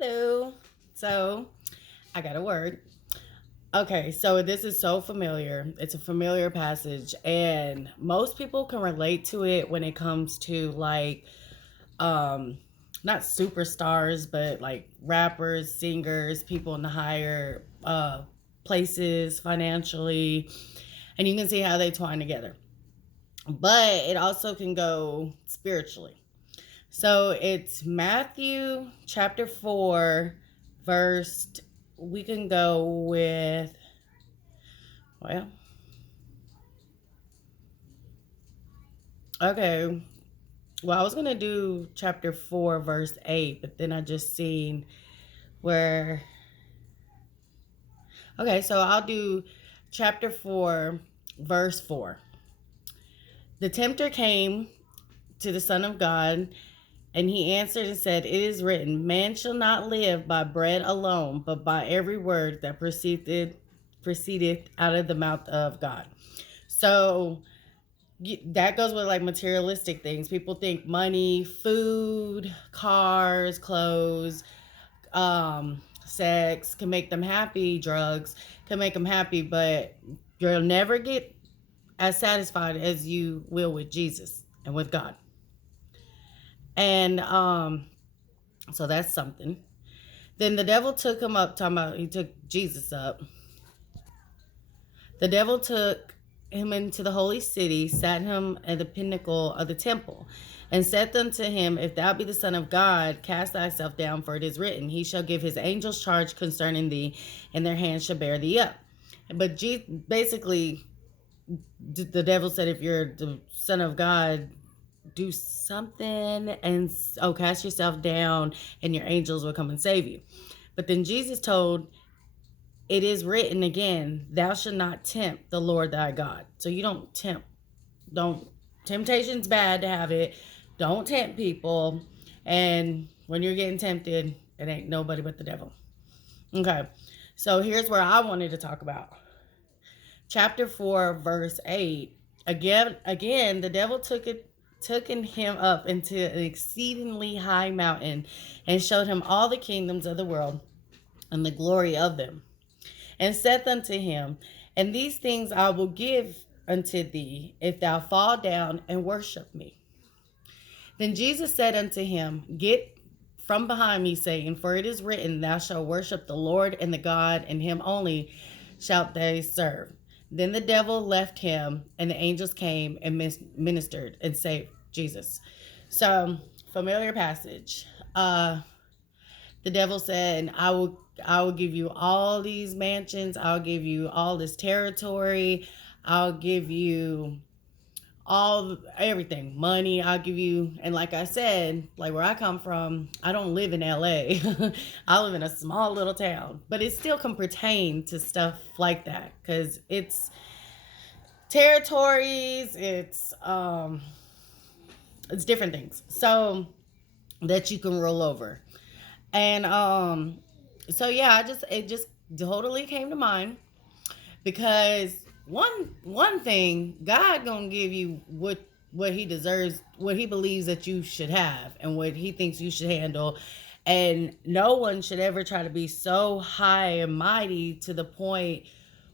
Hello. So, I got a word. Okay, so this is so familiar. It's a familiar passage, and most people can relate to it when it comes to um not superstars, but like rappers, singers, people in the higher places financially, and you can see how they twine together. But it also can go spiritually. So it's Matthew chapter 4, verse. We can go with, well, okay. Well, I was going to do chapter 4, verse 8, but then I just seen where. Okay, so I'll do chapter 4, verse 4. The tempter came to the Son of God, and he answered and said, "It is written, man shall not live by bread alone, but by every word that proceedeth out of the mouth of God." So that goes with like materialistic things. People think money, food, cars, clothes, sex can make them happy, drugs can make them happy, but you'll never get as satisfied as you will with Jesus and with God. And so that's something. Then the devil took him up, talking about he took Jesus up. The devil took him into the holy city, sat him at the pinnacle of the temple, and said unto him, If thou be the Son of God, cast thyself down, for it is written, He shall give his angels charge concerning thee, and their hands shall bear thee up. But basically, the devil said, If you're the Son of God, do something and cast yourself down, and your angels will come and save you. But then Jesus told, it is written again, thou shalt not tempt the Lord thy God. So you don't tempt. Don't. Temptation's bad to have it. Don't tempt people. And when you're getting tempted, it ain't nobody but the devil. Okay. So here's where I wanted to talk about. Chapter 4, verse 8. Again, the devil took him up into an exceedingly high mountain and showed him all the kingdoms of the world and the glory of them, and saith unto him, And these things I will give unto thee, if thou fall down and worship me. Then Jesus said unto him, Get from behind me, Satan, for it is written, Thou shalt worship the Lord and the God, and him only shalt thou serve. Then the devil left him, and the angels came and ministered and saved Jesus. So, familiar passage. The devil said, I will give you all these mansions, I'll give you all this territory, I'll give you everything, money, I'll give you. And like I said, like where I come from, I don't live in LA. I live in a small little town, but it still can pertain to stuff like that, because it's territories, it's different things, so that you can roll over. And so yeah, it just totally came to mind, because one thing, God gonna give you what he deserves, what he believes that you should have, and what he thinks you should handle. And no one should ever try to be so high and mighty to the point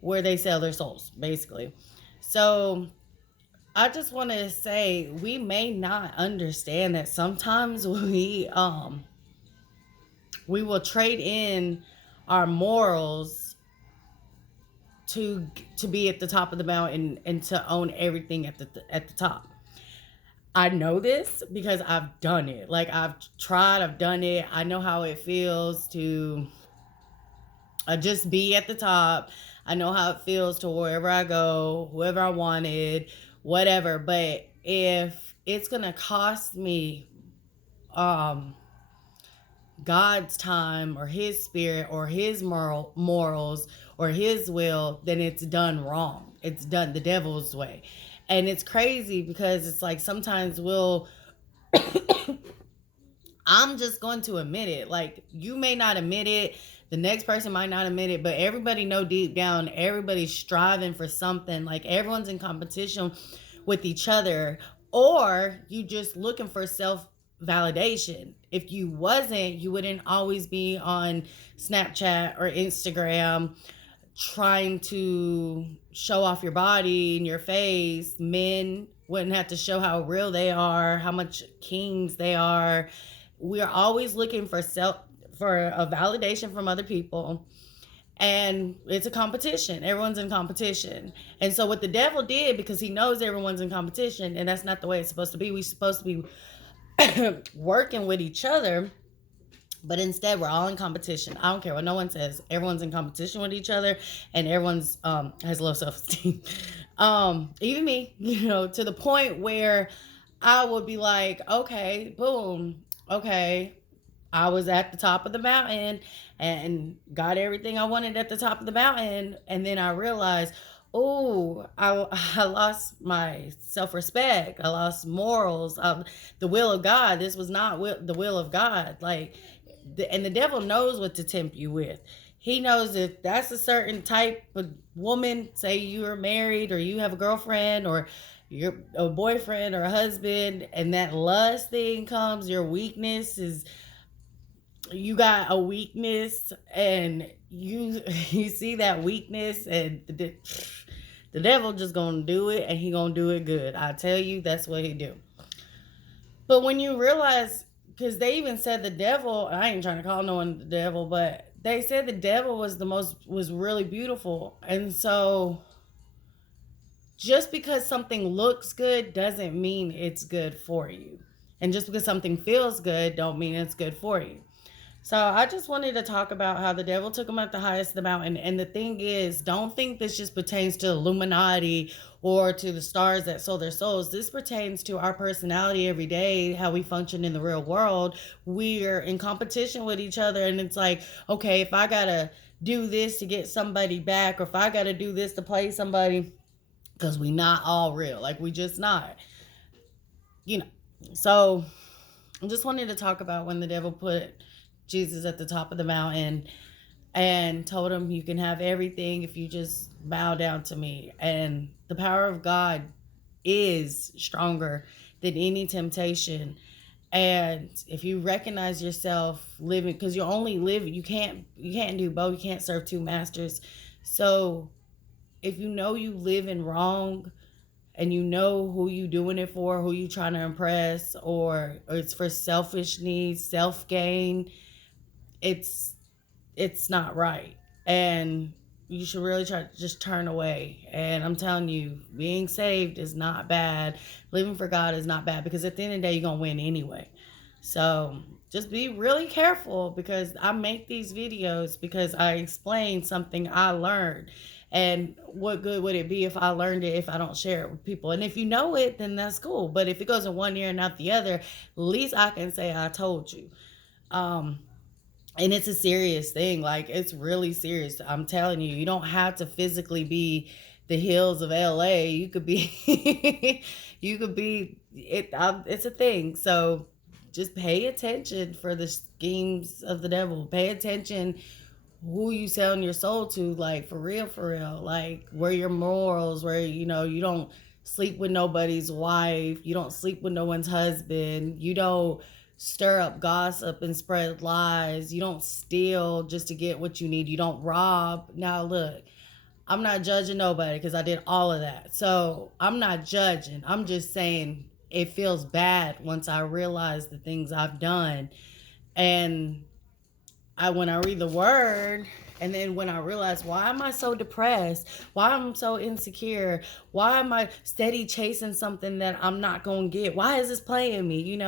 where they sell their souls, basically. So I just want to say, we may not understand that sometimes we will trade in our morals to be at the top of the mountain and to own everything at the top. I know this because I've done it. Like, I've tried, I've done it. I know how it feels to just be at the top. I know how it feels to wherever I go, whoever I wanted, whatever. But if it's gonna cost me um God's time or his spirit or his morals or his will, then it's done wrong. It's done the devil's way. And it's crazy because it's like sometimes I'm just going to admit it. Like, you may not admit it, the next person might not admit it, but everybody know deep down, everybody's striving for something. Like, everyone's in competition with each other, or you just looking for self validation. If you wasn't, you wouldn't always be on Snapchat or Instagram trying to show off your body and your face. Men wouldn't have to show how real they are, how much kings they are. We're always looking for a validation from other people, and it's a competition. Everyone's in competition. And so what the devil did, because he knows everyone's in competition, and that's not the way it's supposed to be. We're supposed to be working with each other, but instead we're all in competition. I don't care what no one says. Everyone's in competition with each other, and everyone's has low self-esteem. Even me, to the point where I would be like, okay, boom, okay, I was at the top of the mountain and got everything I wanted at the top of the mountain. And then I realized, oh, I lost my self-respect. I lost morals. The will of God. This was not the will of God. And the devil knows what to tempt you with. He knows if that's a certain type of woman, say you are married or you have a girlfriend or you're a boyfriend or a husband, and that lust thing comes, your weakness is, you got a weakness, and you see that weakness, and the devil just gonna do it, and he gonna do it good. I tell you, that's what he do. But when you realize, because they even said the devil, I ain't trying to call no one the devil, but they said the devil was really beautiful. And so just because something looks good doesn't mean it's good for you. And just because something feels good don't mean it's good for you. So I just wanted to talk about how the devil took him up the highest of the mountain. And the thing is, don't think this just pertains to Illuminati or to the stars that sold their souls. This pertains to our personality every day, how we function in the real world. We're in competition with each other. And it's like, okay, if I got to do this to get somebody back, or if I got to do this to play somebody, because we not all real. Like, we just not. So I just wanted to talk about when the devil put Jesus at the top of the mountain and told him, you can have everything if you just bow down to me. And the power of God is stronger than any temptation. And if you recognize yourself living, because you only live, you can't do both. You can't serve two masters. So if you know you live in wrong, and you know who you doing it for, who you trying to impress, or it's for selfish needs, self-gain, it's not right. And you should really try to just turn away. And I'm telling you, being saved is not bad. Living for God is not bad, because at the end of the day, you're going to win anyway. So just be really careful, because I make these videos because I explain something I learned. And what good would it be if I learned it if I don't share it with people? And if you know it, then that's cool. But if it goes in one ear and out the other, at least I can say I told you. And it's a serious thing. Like, it's really serious. I'm telling you, you don't have to physically be the hills of LA. You could be, it's a thing. So just pay attention for the schemes of the devil. Pay attention who you selling your soul to, like, for real, like, where your morals, where, you don't sleep with nobody's wife, you don't sleep with no one's husband, you don't stir up gossip and spread lies, you don't steal just to get what you need, you don't rob. Now look, I'm not judging nobody, because I did all of that, so I'm not judging. I'm just saying it feels bad once I realize the things I've done. And when I read the word, and then when I realize, why am I so depressed? Why am I so insecure? Why am I steady chasing something that I'm not going to get? Why is this playing me?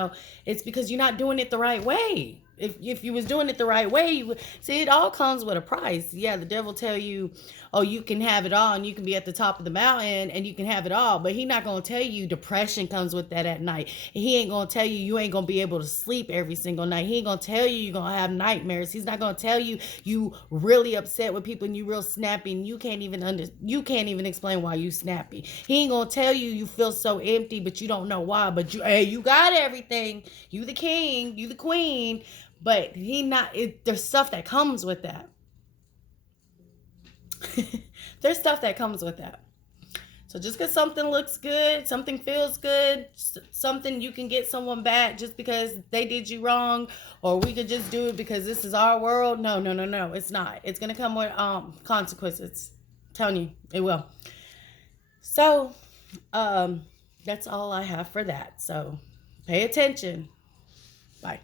It's because you're not doing it the right way. If you was doing it the right way, you would see, it all comes with a price. Yeah, the devil tell you, oh, you can have it all and you can be at the top of the mountain and you can have it all, but he not gonna tell you depression comes with that at night. He ain't gonna tell you ain't gonna be able to sleep every single night. He ain't gonna tell you you're gonna have nightmares. He's not gonna tell you you really upset with people and you real snappy and you can't even explain why you snappy. He ain't gonna tell you feel so empty but you don't know why, but you got everything. You the king, you the queen. But there's stuff that comes with that. There's stuff that comes with that. So just because something looks good, something feels good, something you can get someone back just because they did you wrong, or we could just do it because this is our world. No, no, no, no. It's not. It's gonna come with consequences. I'm telling you, it will. So, that's all I have for that. So pay attention. Bye.